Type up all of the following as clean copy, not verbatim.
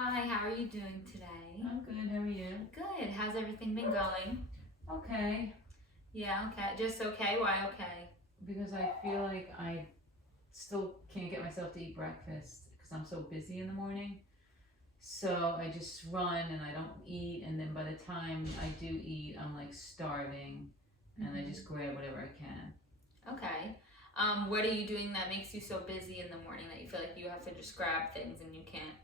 Hi, how are you doing today? I'm good. How are you? Good. How's everything been going? Okay. Yeah, okay. Just okay? Why okay? Because I feel like I still can't get myself to eat breakfast because I'm so busy in the morning. So I just run and I don't eat, and then by the time I do eat, I'm like starving, and I just grab whatever I can. Okay. What are you doing that makes you so busy in the morning that you feel like you have to just grab things and you can't?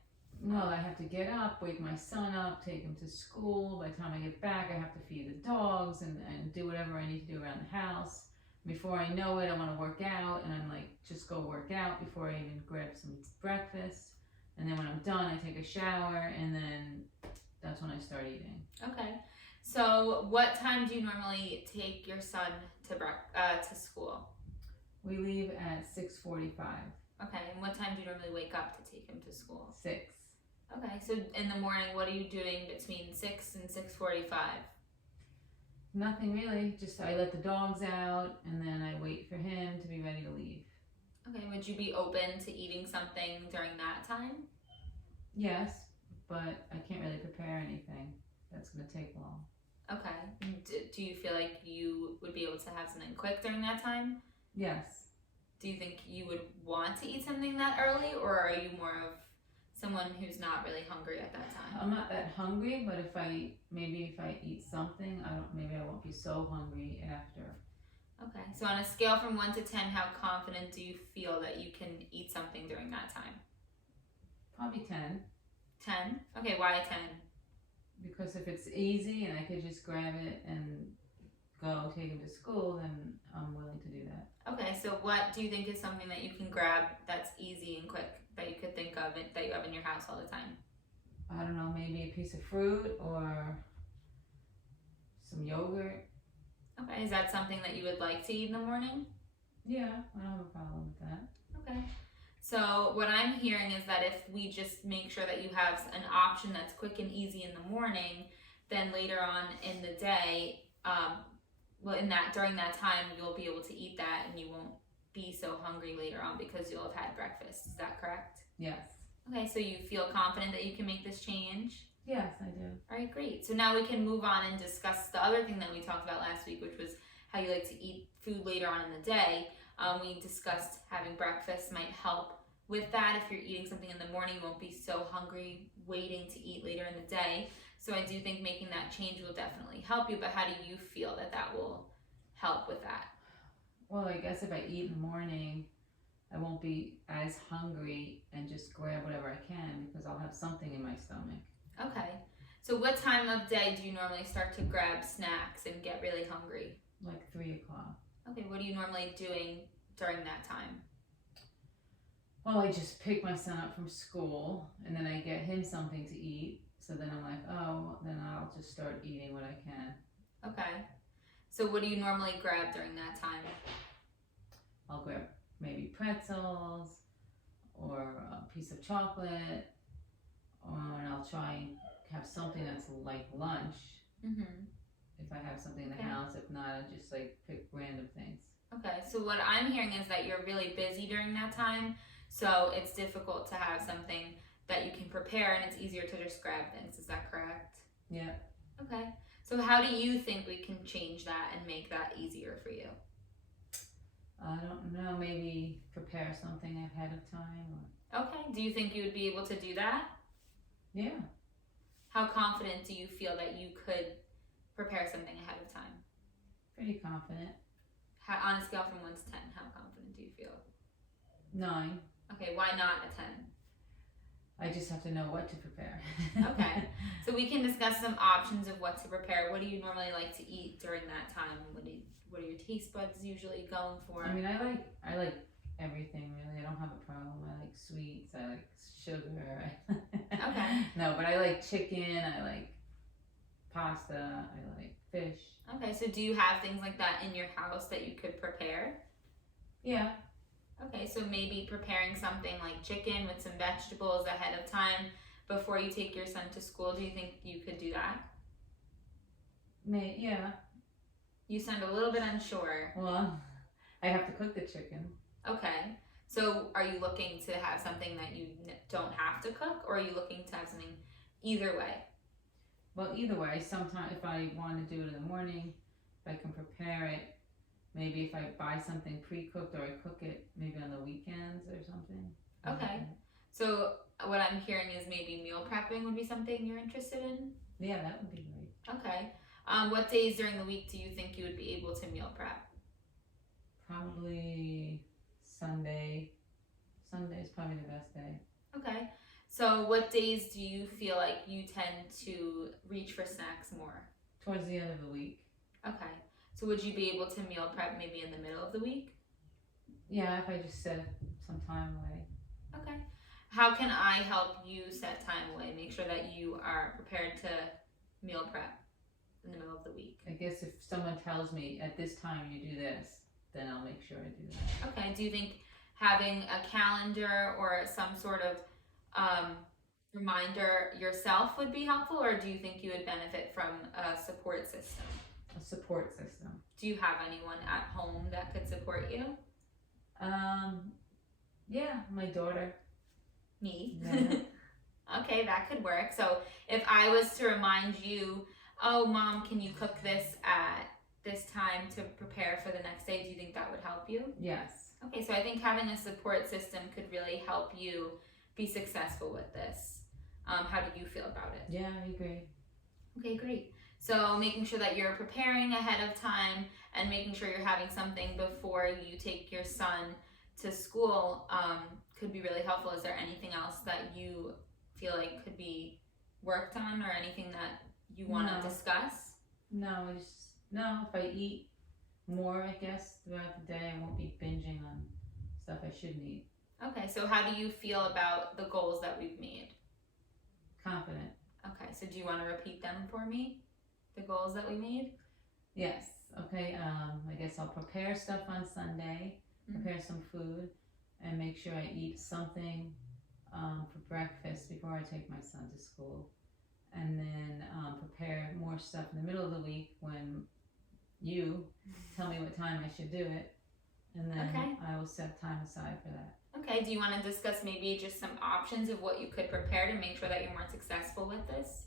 Well, I have to get up, wake my son up, take him to school. By the time I get back, I have to feed the dogs and do whatever I need to do around the house. Before I know it, I want to work out, and I'm like, just go work out before I even grab some breakfast. And then when I'm done, I take a shower, and then that's when I start eating. Okay. So, what time do you normally take your son to school? We leave at 6:45. Okay. And what time do you normally wake up to take him to school? 6. Okay. So, in the morning, what are you doing between 6 and 6:45? Nothing really. Just I let the dogs out, and then I wait for him to be ready to leave. Okay. Would you be open to eating something during that time? Yes, but I can't really prepare anything. That's gonna take long. Okay. Do you feel like you would be able to have something quick during that time? Yes. Do you think you would want to eat something that early, or are you more of someone who's not really hungry at that time? I'm not that hungry, but if I eat something, maybe I won't be so hungry after. Okay. So on a scale from 1 to 10, how confident do you feel that you can eat something during that time? Probably 10. 10? Okay, why a 10? Because if it's easy and I could just grab it and go take him to school, then I'm willing to do that. Okay, so what do you think is something that you can grab that's easy and quick that you could think of that you have in your house all the time? I don't know, maybe a piece of fruit or some yogurt. Okay, is that something that you would like to eat in the morning? Yeah, I don't have a problem with that. Okay. So what I'm hearing is that if we just make sure that you have an option that's quick and easy in the morning, then later on in the day, during that time, you'll be able to eat that and you won't be so hungry later on because you'll have had breakfast. Is that correct? Yes. Okay, so you feel confident that you can make this change? Yes, I do. All right, great. So now we can move on and discuss the other thing that we talked about last week, which was how you like to eat food later on in the day. We discussed having breakfast might help with that. If you're eating something in the morning, you won't be so hungry waiting to eat later in the day. So I do think making that change will definitely help you, but how do you feel that that will help with that? Well, I guess if I eat in the morning, I won't be as hungry and just grab whatever I can because I'll have something in my stomach. Okay. So what time of day do you normally start to grab snacks and get really hungry? Like 3 o'clock. Okay, what are you normally doing during that time? Well, I just pick my son up from school and then I get him something to eat. So then I'm like, oh, then I'll just start eating what I can. Okay. So what do you normally grab during that time? I'll grab maybe pretzels or a piece of chocolate, and I'll try and have something that's like lunch. If I have something in the house, if not, I'll just like pick random things. Okay, so what I'm hearing is that you're really busy during that time, so it's difficult to have something that you can prepare and it's easier to just grab things. Is that correct? Yeah. Okay. So how do you think we can change that and make that easier for you? I don't know, maybe prepare something ahead of time. Okay. Do you think you would be able to do that? Yeah. How confident do you feel that you could prepare something ahead of time? Pretty confident. On a scale from 1 to 10, how confident do you feel? 9. Okay, why not a 10? I just have to know what to prepare. Okay. So we can discuss some options of what to prepare. What do you normally like to eat during that time? What are your taste buds usually going for? I mean, I like everything really. I don't have a problem. I like sweets. I like sugar. Okay. No, but I like chicken. I like pasta. I like fish. Okay, so do you have things like that in your house that you could prepare? Yeah. Okay, so maybe preparing something like chicken with some vegetables ahead of time before you take your son to school. Do you think you could do that? Yeah. You sound a little bit unsure. Well, I have to cook the chicken. Okay, So are you looking to have something that you don't have to cook, or are you looking to have something either way? Well, either way, sometimes if I want to do it in the morning, if I can prepare it, maybe if I buy something pre-cooked or I cook it maybe on the weekends or something. Okay. So what I'm hearing is maybe meal prepping would be something you're interested in? Yeah, that would be great. Okay. What days during the week do you think you would be able to meal prep? Probably Sunday. Sunday is probably the best day. Okay. So what days do you feel like you tend to reach for snacks more? Towards the end of the week. Okay. So would you be able to meal prep maybe in the middle of the week? Yeah, if I just set some time away. Okay. How can I help you set time away? Make sure that you are prepared to meal prep in the middle of the week. I guess if someone tells me at this time you do this, then I'll make sure I do that. Okay. Do you think having a calendar or some sort of reminder yourself would be helpful, or do you think you would benefit from a support system? A support system. Do you have anyone at home that could support you? Yeah, my daughter. Me. Yeah. Okay, that could work. So if I was to remind you, oh, Mom, can you cook this at this time to prepare for the next day, do you think that would help you? Yes. Okay, so I think having a support system could really help you be successful with this. How do you feel about it? Yeah, I agree. Okay, great. So making sure that you're preparing ahead of time and making sure you're having something before you take your son to school could be really helpful. Is there anything else that you feel like could be worked on, or anything that you want to discuss? No, if I eat more, I guess, throughout the day, I won't be binging on stuff I shouldn't eat. Okay, so how do you feel about the goals that we've made? Confident. Okay, so do you want to repeat them for me? The goals that we made? Yes. Okay, I guess I'll prepare stuff on Sunday, prepare some food, and make sure I eat something for breakfast before I take my son to school. And then prepare more stuff in the middle of the week when you tell me what time I should do it. And then Okay. I will set time aside for that. Okay, do you want to discuss maybe just some options of what you could prepare to make sure that you're more successful with this?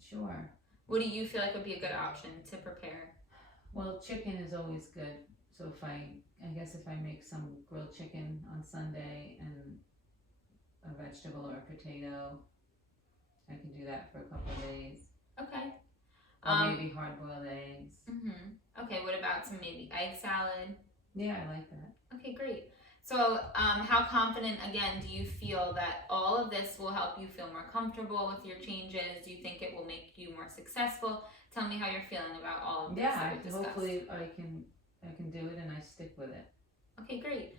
Sure. What do you feel like would be a good option to prepare? Well, chicken is always good. So if I guess if I make some grilled chicken on Sunday and a vegetable or a potato, I can do that for a couple of days. Okay. Or maybe hard-boiled eggs. Okay, what about some maybe egg salad? Yeah, I like that. Okay, great. So how confident, again, do you feel that all of this will help you feel more comfortable with your changes? Do you think it will make you more successful? Tell me how you're feeling about all of this that we've discussed. Hopefully I can do it and I stick with it. Okay, great.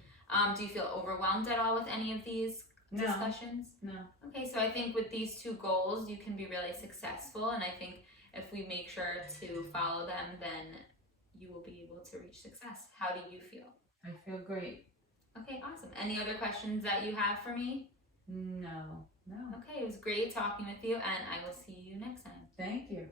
Do you feel overwhelmed at all with any of these discussions? No. Okay, so I think with these two goals, you can be really successful, and I think if we make sure to follow them, then you will be able to reach success. How do you feel? I feel great. Okay, awesome. Any other questions that you have for me? No. Okay, it was great talking with you, and I will see you next time. Thank you.